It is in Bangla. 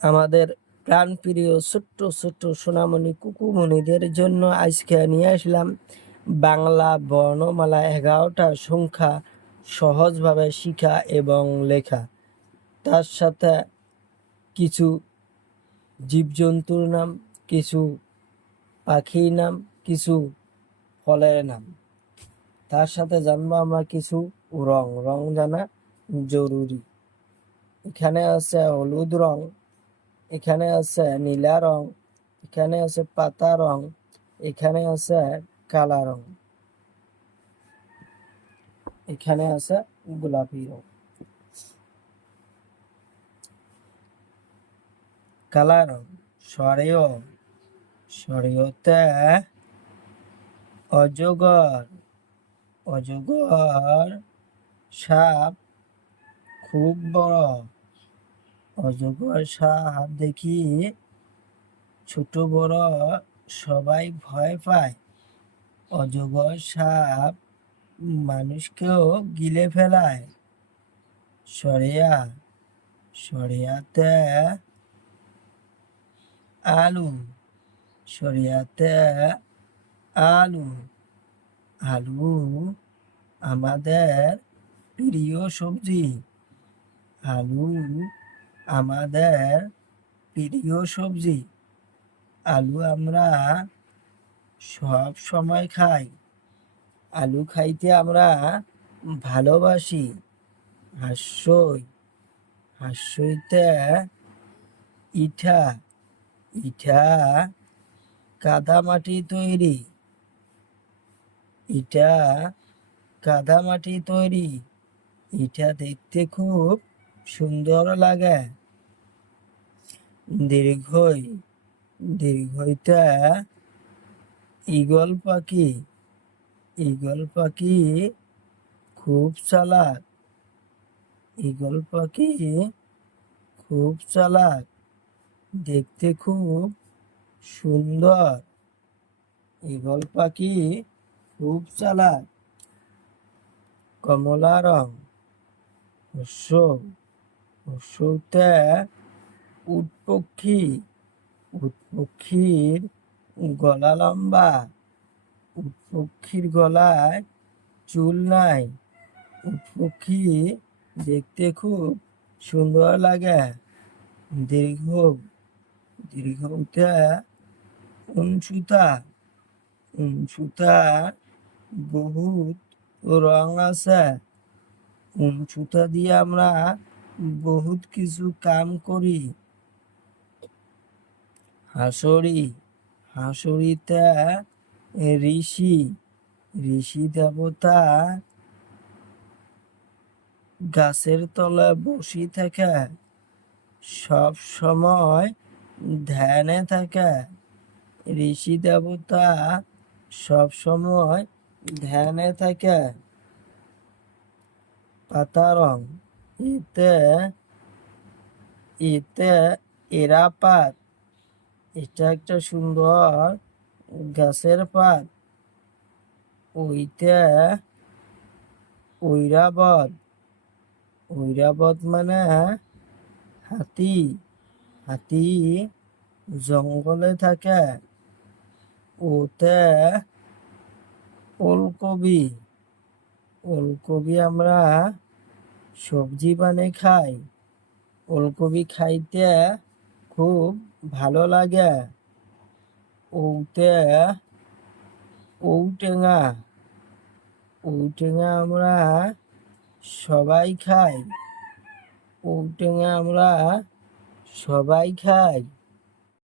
আমাদের প্রাণপ্রিয় ছোট্ট ছোট্ট সোনামণি কুকুমণিদের জন্য আজকে নিয়ে আসলাম বাংলা বর্ণমালা 11টা সংখ্যা সহজভাবে শিখা এবং লেখা। তার সাথে কিছু জীবজন্তুর নাম, কিছু পাখির নাম, কিছু ফলের নাম। তার সাথে জানবো আমরা কিছু রং জানা জরুরি। এখানে আছে হলুদ রং, এখানে আছে নীলা রং, এখানে আছে পাতা রং, এখানে আছে কালা রং, এখানে আছে গোলাপি রং। কালা রং সরেয়তে অজগর, সাপ খুব বড়। অজগর সাপ দেখি ছোট বড় সবাই ভয় পায়। অজগর সাপ মানুষকেও গিলে ফেলায়। সরিয়াতে আলু, আলু আমাদের প্রিয় সবজি। আলু আমরা সব সময় খাই। আলু খাইতে আমরা ভালোবাসি। হাস্যইতে ইটা কাদামাটি তৈরি। ইটা দেখতে খুব সুন্দর লাগে। দীর্ঘইতে ঈগল পাখি খুব চালাক। দেখতে খুব সুন্দর। ঈগল পাখি খুব চালাক। কমলা রং হর্ষতে উট পক্ষীর গলা লম্বা। উট পক্ষীর গলায় চুল নাই। উট পক্ষী দেখতে খুব সুন্দর লাগে। দীর্ঘতে উনসুতার বহুত রং আছে। উনসুতা দিয়ে আমরা বহুত কিছু কাম করি। হাঁসুরিতে ঋষি দেবতা গাছের তলায় বসি থাকে। সব সময় ধ্যানে থাকে। ঋষি দেবতা সব সময় ধ্যানে থাকে। পাতা রং এতে এরা পাত। এটা একটা সুন্দর গাছের পাত। ওইতে ঐরাবত মানে হাতি জঙ্গলে থাকে। ওতে ওলকবি আমরা সবজি বানিয়ে খাই। ওলকবি খাইতে খুব ভালো লাগে। ঔটেঙা আমরা সবাই খাই।